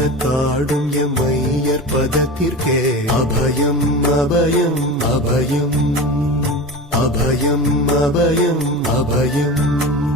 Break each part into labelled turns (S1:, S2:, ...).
S1: அம்பலத்தாடும் எம்மையர் பதத்திற்கே. அபயம் அபயம் அபயம். அபயம் அபயம் அபயம்.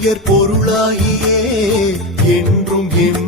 S1: உயர் பொருளாகியே என்றும் எம்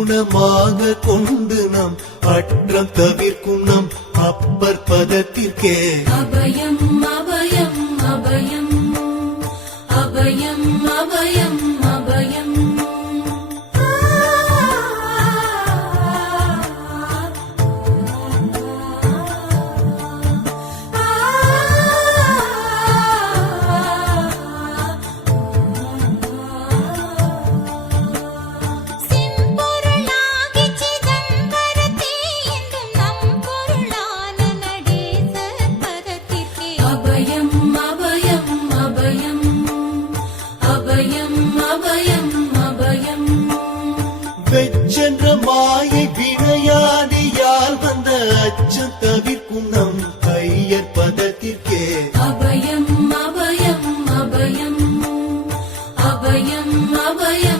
S1: குணமாக கொண்டு நம் அற்றம் தவிர்க்கும் நம் அப்பர் பதத்திற்கே.
S2: அபயம் அபயம் அபயம். அபயம் அபயம். அபயம்
S1: வெச்சென்ற மாயை வினையாடியால் வந்த அச்சம் தவிர்க்கும் நம் ஐயர் பதத்திற்கே.
S2: அபயம் அபயம் அபயம். அபயம் அபயம்.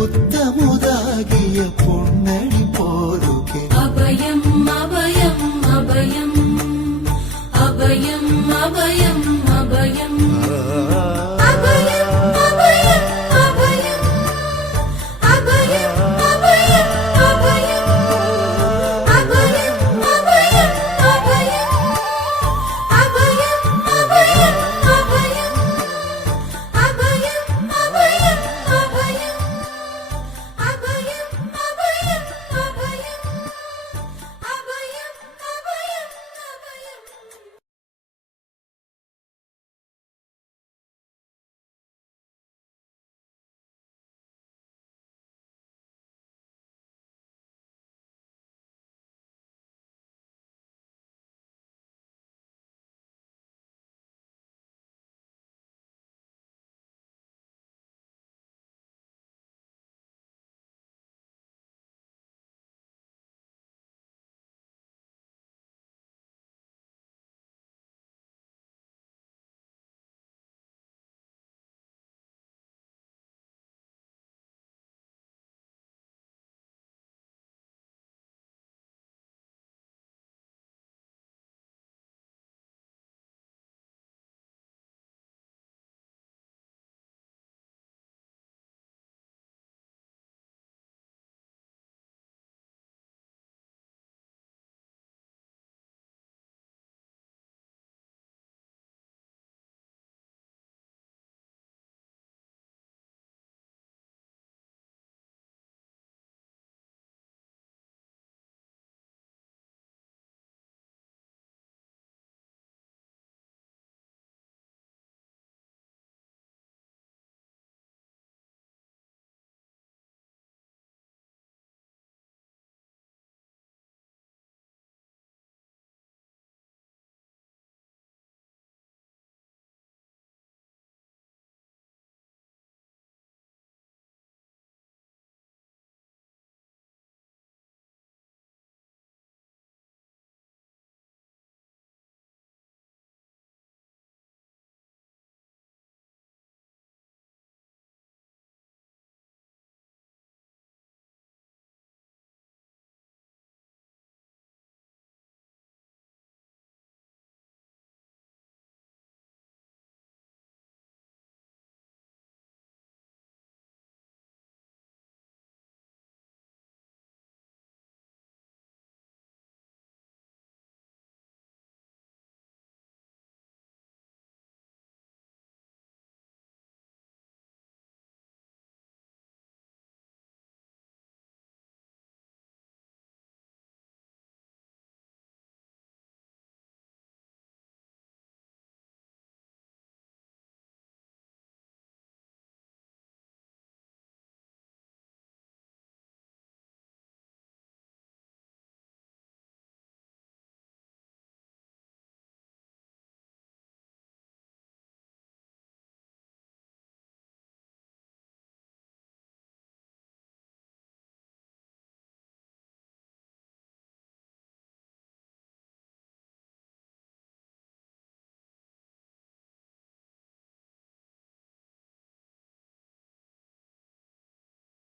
S2: ఉత్తము